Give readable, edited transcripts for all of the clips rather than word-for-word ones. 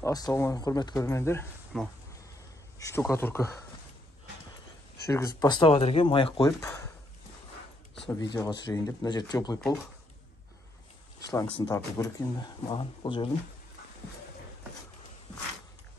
Ассалаумағалейкум, құрметті көрермендер. Штукатурка жүргізіп бастап жатыр екен, маяк қойып. Сол видеоға түсірейін деп. Мына жер теплый пол. Шлангысын тарту керек енді маған бұл жердің.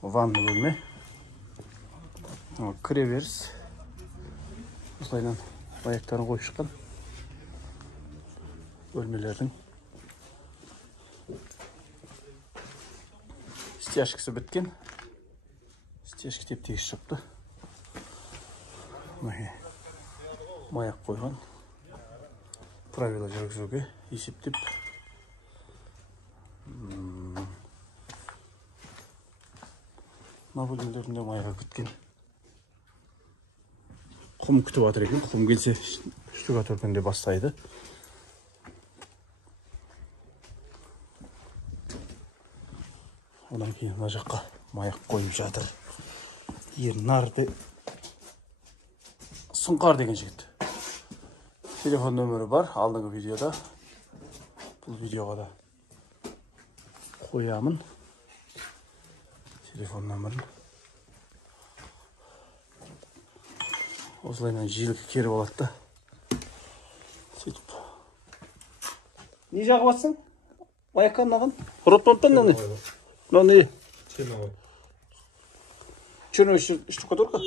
Ванна бөлме. Кіре беріс. Осылайдан маяктарын қойып шыққан. Бөлмелердің. Стяжкасы біткен. Стяжка теп-тегіс шықты. Маяк қойған. Правила жүргізуге есептеп. Мына бөлмелерінде маяк біткен. Құм күтіп жатыр екен. Құм келсе штукатурканы бастайды. Одан кейін мына жаққа маяк қойып жатыр. Ернарды Сұңқар деген жігіт. Телефон нөмірі бар, алдыңғы видеода. Бұл видеоға да қоямын. Телефон нөмірін. Осылайынан желкі керіп алады да. Сөйтіп. Не жағы бассың? Маякқа наған? Ротонтан не? Но не? Черная штукатурка?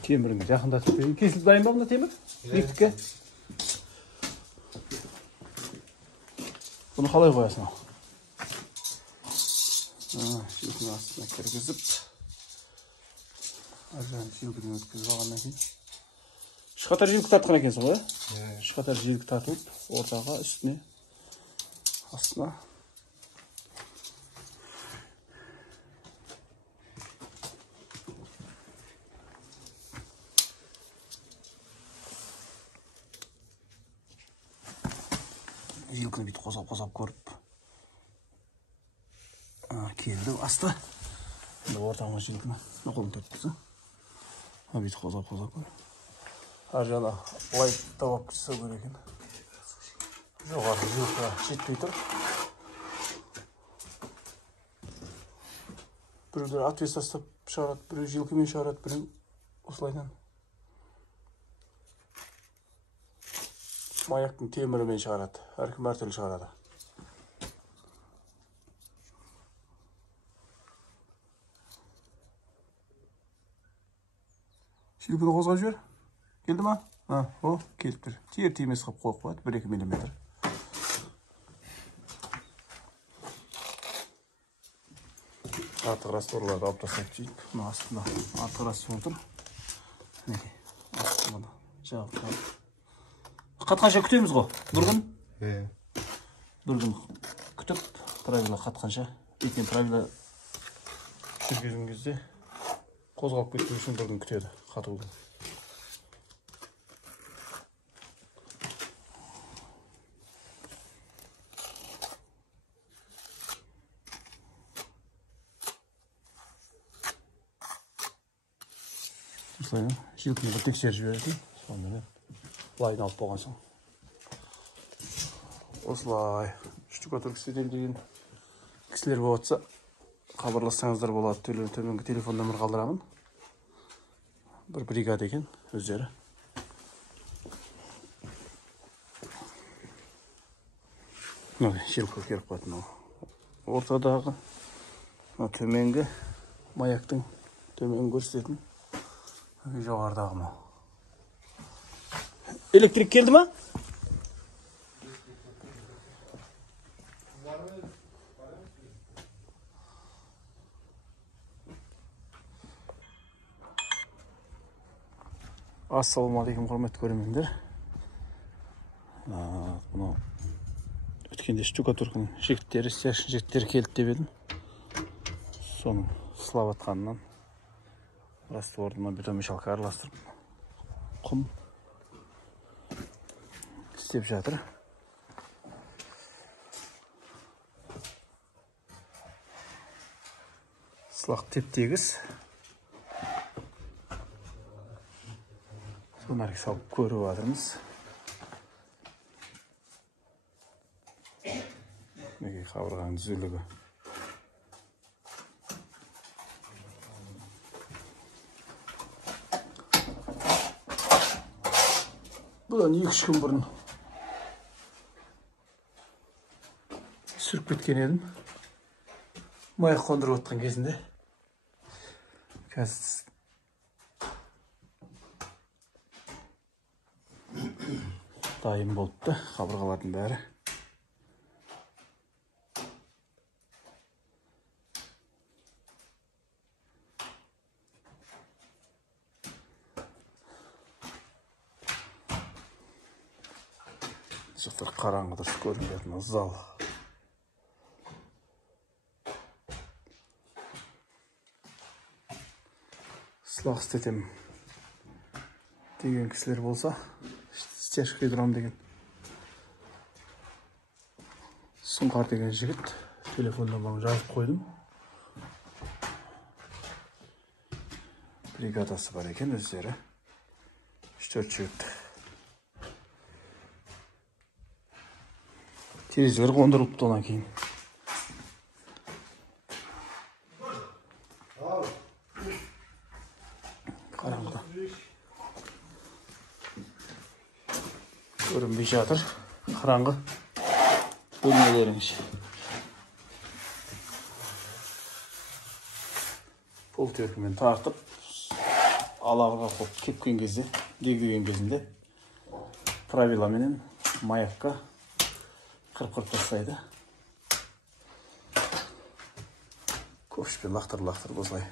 Теміріңді жақындатып берейін. Кесіліп дайын ба мына темір? Бектікке. Бұны қалай қоясың? Шелкінің астына кіргізіп. Ажан шелкіден өткізіп алғаннан кейін. Шықатар желкі тартқан екенсің ғой? Шықатар желкі тартылып, ортаға, үстіне, астына. Желкіні бейті қосап көріп. Келді асты. Ортаңа желкіні. Қолын төрткізі. Бейті қосап көріп. Аржана лайт табап күтсі көреген. Жоғары желкі жетпей тұр. Біреулер отвес тастап шығарады, біреу желкімен шығарады, біреу осылайдан. Маяктың темірімен шығарады. Әркім әртүрлі шығарады. Желкіні қозғап жібер. Келді ма? О, келіп тұр. Тиер-тиемес қып қойып қояды. 1-2 мм. Артық растворларды алып тастап жейіп. Мұны астында артық раствор тұр. Астында жағы. Қатқанша күтеміз ғой. Бір күн? Бір күн күтіп, правила қатқанша. Ертең правила жүргізген кезде қозғалып кетпеу үшін бір күн күтеді. Қатуды. Осылайын, желкіні бір тексеріп жіберді. Сонымен лайын алып болған соң. Осылай. Штукатурка істеден деген кісілер болатса, хабарлассаңыздар болады. Төменгі телефон нөмір қалдырамын. Бір бригада екен, өздері. Желкі керіп қоятын. Ортадағы төменгі маяктың төменгі көрсететін. Жоғардағы ма? Электрик келді ма? Ассалаумағалейкум, құрметті көрермендер. Бұны өткенде штукатурканың жігіттері келді деп едім. Соның сылап атқанынан раствордыма бетон-мешалка араластырып құм істеп жатыр. Сылақ теп-тегіс. Соны салып көріп жатырмыз. қабырғаның түзулігі. Бұдан 2-3 күн бұрын сүріп кеткен едім. Маяқ қондырып отқан кезінде. Қазір дайын болыпты, қабырғалардың бәрі. Жақтар қараңғы дұрыс көрінетін зал. Сылақ істетем деген кісілер болса, стяжка драм деген Сұңқар деген жігіт телефон номерін жазып қойдым. Бригадасы бар екен өздері. 3-4 жігіт. Терезелер қондырылыпты онан кейін. Қараңғыда. Көрінбей жатыр. Қараңғы бөлмелеріңіз. Пол-теркімен тартып, алағырға қойып кепкен кезде, дегдеген кезінде правиламенен маякка қырып тастайды. Ковшпен лақтыр бозлай.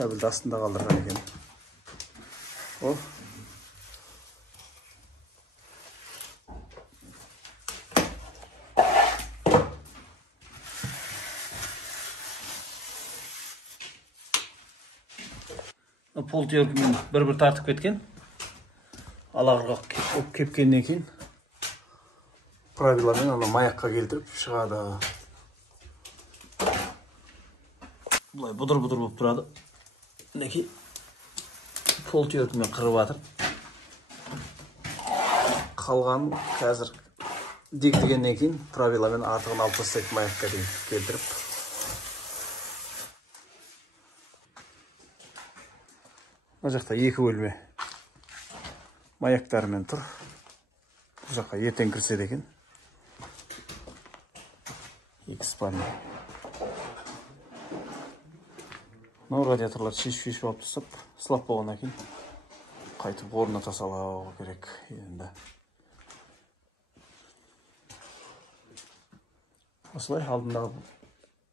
Кабелді астында қалдырған екен. О. Пол теркімен бір-бір тартып кеткен. Алағырға кепкеннен кейін правиламен оны маяққа келтіріп шығады. Бұлай бұдыр-бұдыр болып тұрады. Мінекей пол теркімен қырып атыр. Қалған қазір дегдегеннен кейін правиламен артығын алып тастайды маякқа дейін келтіріп. Бұл жақта 2 бөлме маяктарымен тұр. Бұл жаққа ертең кірседі екен. 2 спальня. Мынау радиаторларды шешіп алып тастап, сылап болғаннан кейін қайтып орнына тасалау керек енді. Осылай алдындағы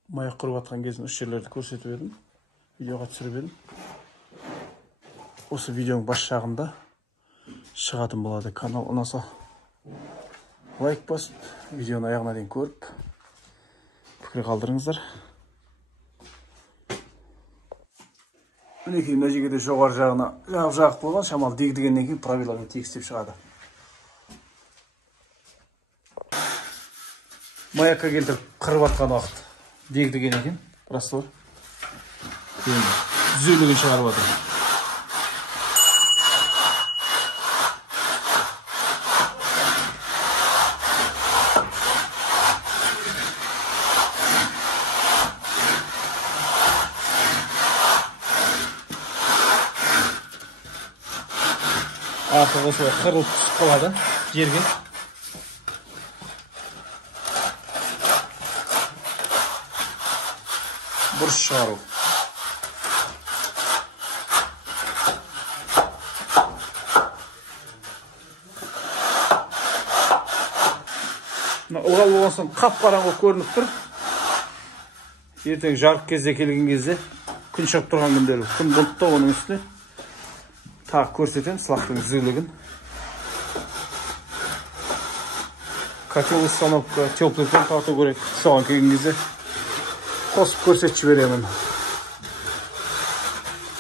маяқ құрып атқан кезін үш жерлерді көрсетіп едім, видеоға түсіріп едім. Осы видеоның бас жағында шығатын болады. Канал ұнаса лайк басып, видеоны аяғына дейін көріп, пікір қалдырыңыздар. Мінекей мына жерде жоғары жағына жағып қойған, шамалы дегдегеннен кейін правиламен тегістеп шығады. Маякқа келтіріп қырып атқан уақыт дегдеген екен, простор. Енді түзеулігін шығарып атыр. Артық осылай қырылып түсіп қалады жерге. Бұрыш шығару. Ылғал болған соң қап-қараңғы көрініп тұр. Ертең жарық кезде келген кезде, күн шығып тұрған күндері, күн бұлтты оның үстіне тағы көрсетем сылақтың түзулігін. Котел установка, теплый пен тарту керек. Соған келген кезде қосып көрсетіп жіберемін.